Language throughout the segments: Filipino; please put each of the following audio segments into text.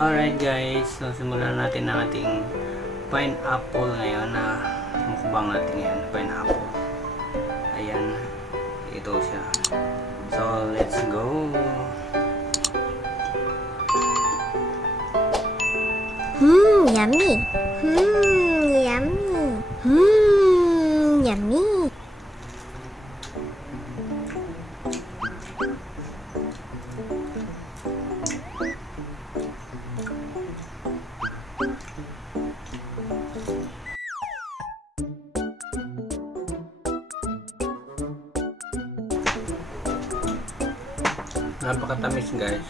Alright guys, so simulan natin ang ating pineapple ngayon na mukbang natin ngayon, pineapple. Ayan, ito siya. So let's go. Yummy. Yummy. Yummy. Napakatamis guys.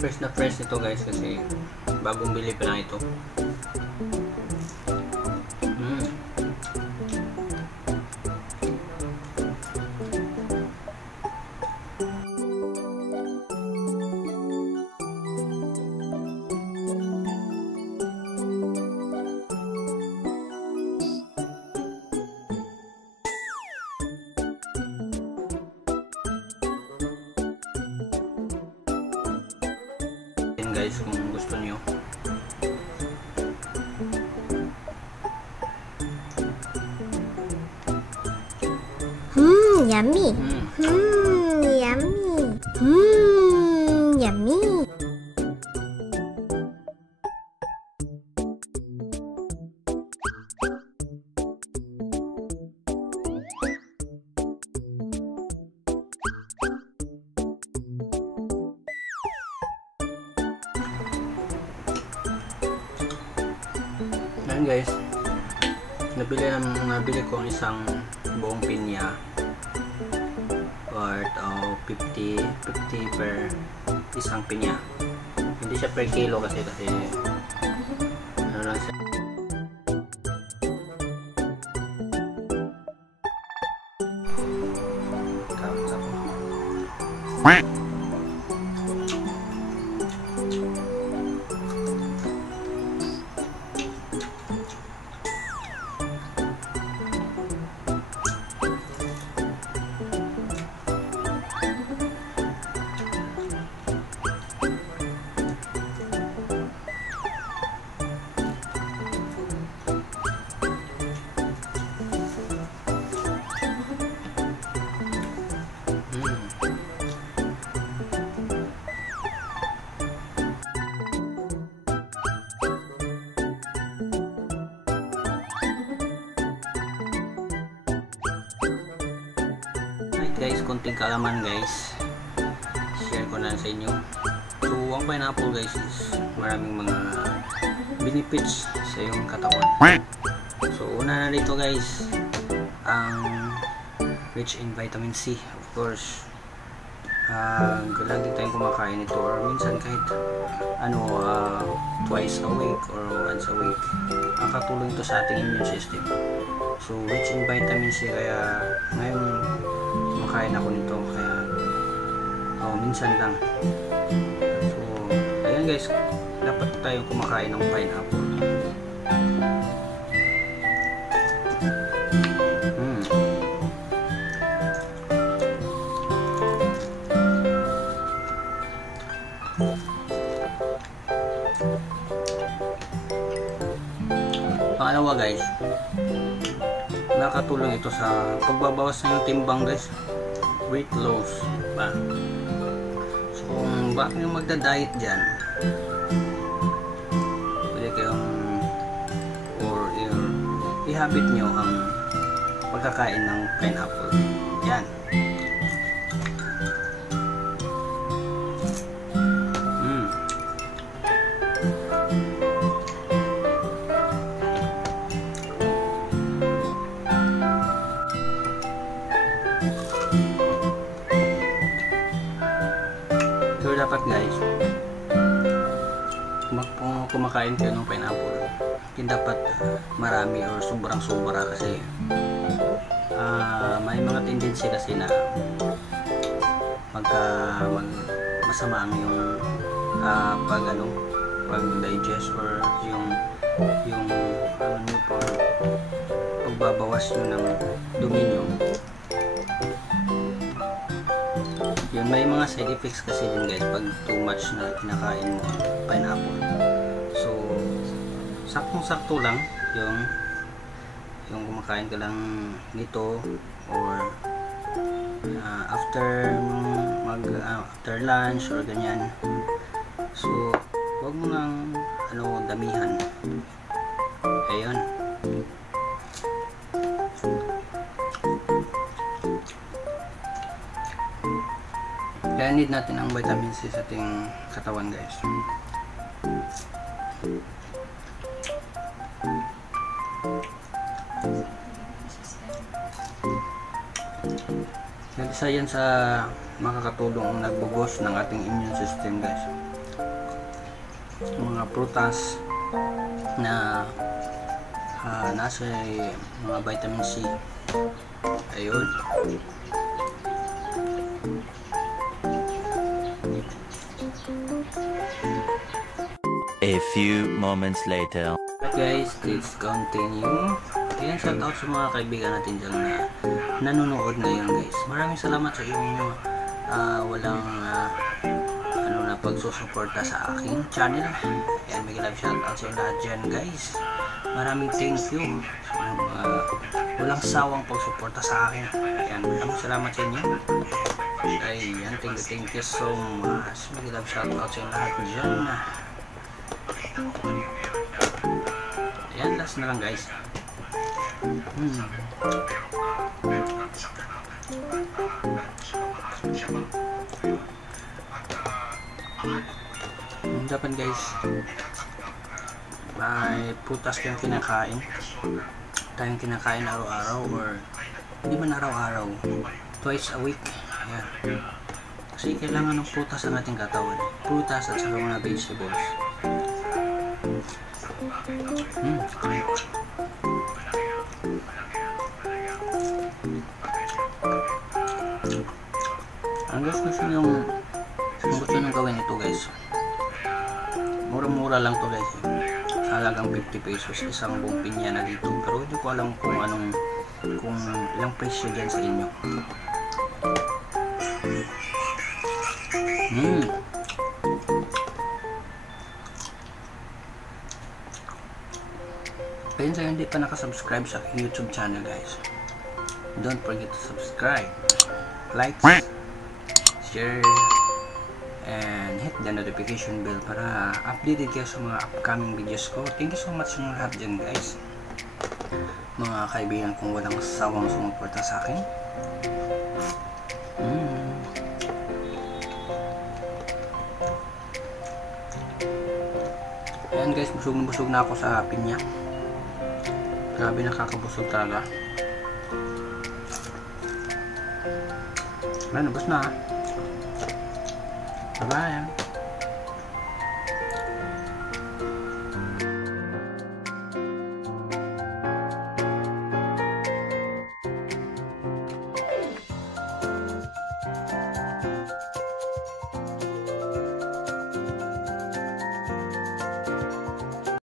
Fresh na fresh ito guys kasi bagong bili pa lang ito. Guys, kung gusto niyo. Yummy. Yummy. Yummy. Ayan guys, nabili ko ang isang buong pinya worth of 50 per isang pinya. Hindi siya per kilo kasi ano lang siya. Guys, konting kaalaman guys, share ko na sa inyo. So ang pineapple guys is maraming mga benefits sa iyong katawan. So una na dito guys, ang rich in vitamin C. Of course, lagi tayong kumakain ito or minsan kahit twice a week or once a week. Ang katulong ito sa ating immune system. So rich in vitamin C, kaya ngayon kumakain ako nito, kaya minsan lang. So ayan guys, dapat tayong kumakain ng pineapple. Pangalawa guys, nakatulong ito sa pagbabawas ng timbang guys, weight loss, diba? So kung bakit yung magda-diet dyan, pwede kayong i-habit nyo ang pagkakain ng pineapple. Yan. So dapat guys, kung kumakain kayo ng pineapple, hindi dapat marami or sobrang-sobra kasi may mga tendency kasi na masama ang yung pag-digest or yung pagbabawas nyo ng dumi nyo. Yun, may mga side effects kasi din guys pag too much na kinakain mo pineapple. So saktong-sakto lang yung kumakain ka lang nito, or after lunch or ganyan. So huwag mo nang damihan. Ayun. Kaya need natin ang vitamin C sa ating katawan guys. Isa yan sa makakatulong nagbugos ng ating immune system guys. Mga prutas na nasa mga vitamin C. Ayun. A few moments later. Guys, let's continue. Ayan, shout out sa mga kaibigan natin dyan na nanonood ngayon guys. Maraming salamat sa inyong walang na pagsusuporta sa aking channel. Ayan, may love shout out sa lahat dyan guys. Maraming thank you sa walang sawang pagsuporta sa akin. Ayan, maraming salamat sa inyo. Ayan, thank you so much. May love shout out sa lahat dyan. Ayan, last na lang guys. Dapat guys, may prutas kayong kinakain. Tayong kinakain araw-araw, or hindi man araw-araw, twice a week. Ayan. Kasi kailangan ng prutas ang ating katawan. Prutas at saka mga vegetables. Ang gusto nyo gawin ito guys, mura-mura lang to guys, halagang 50 pesos isang buong pinya na dito, pero hindi ko alam kung ilang presyo dyan sa inyo. Kaya sa hindi pa nakasubscribe sa aking YouTube channel guys, don't forget to subscribe, like, share, and hit the notification bell para updated kayo sa mga upcoming videos ko. Thank you so much sa lahat dyan guys, mga kaibigan kong walang sawang sumuporta sa akin. Ayan guys, busog na ako sa pinya. Grabe, nakakabusog talaga. Ayan, nabos na. Bye-bye.